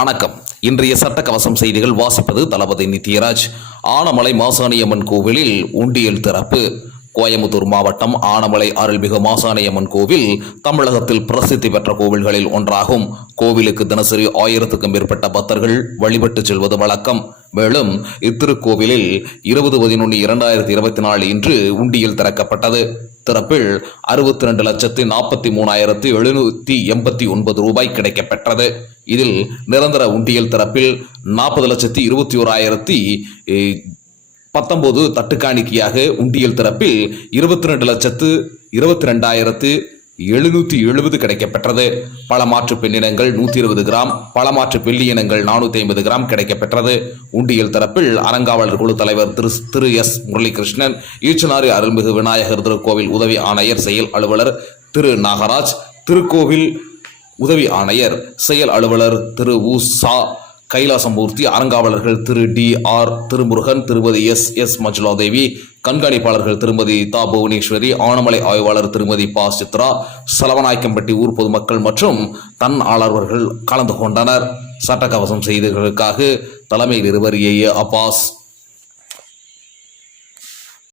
வணக்கம். இன்றைய சட்டக்கவசம் செய்திகள் வாசிப்பது தளபதி நித்யராஜ். ஆனமலை மாசாணியம்மன் கோவிலில் உண்டியல் திறப்பு. கோயம்புத்தூர் மாவட்டம் ஆனமலை அருள்மிகு மாசாணியம்மன் கோவில் தமிழகத்தில் பிரசித்தி பெற்ற கோவில்களில் ஒன்றாகும். கோவிலுக்கு தினசரி 1000க்கும் மேற்பட்ட பக்தர்கள் வழிபட்டு செல்வது வழக்கம். மேலும் இத்திருக்கோவிலில் 20/11/2024 இன்று உண்டியல் திறக்கப்பட்டது. திறப்பில் 62,43,789 ரூபாய் கிடைக்கப்பெற்றது. இதில் நிரந்தர உண்டியல் திறப்பில் 40,21,019 தட்டுக்காணிக்கையாக, உண்டியல் திறப்பில் 22,22,770 கிடைக்கப்பெற்றது. பழமாற்று பெண்ணினங்கள் 120 கிராம், பழமாற்று வெள்ளியினங்கள் 450 கிராம் கிடைக்கப்பெற்றது. உண்டியல் திறப்பில் அறங்காவலர் குழு தலைவர் திரு எஸ் முரளிகிருஷ்ணன், ஈச்சனாரி அருள்மிகு விநாயகர் திருக்கோவில் உதவி ஆணையர் செயல் அலுவலர் திரு நாகராஜ், திருக்கோவில் உதவி ஆணையர் செயல் அலுவலர் திரு உ சா கைலாசமூர்த்தி, அறங்காவலர்கள் திரு டி ஆர் திருமுருகன், திருமதி எஸ் எஸ் மஞ்சுளாதேவி, கண்காணிப்பாளர்கள் திருமதி தா புவனேஸ்வரி, ஆனமலை ஆய்வாளர் திருமதி பா சித்ரா, சலவநாயக்கம்பட்டி ஊர் பொதுமக்கள் மற்றும் தன்னாளர்கள் கலந்து கொண்டனர். சட்டக்கவசம் செய்திகளுக்காக தலைமை நிருபர் ஏ அப்பாஸ்.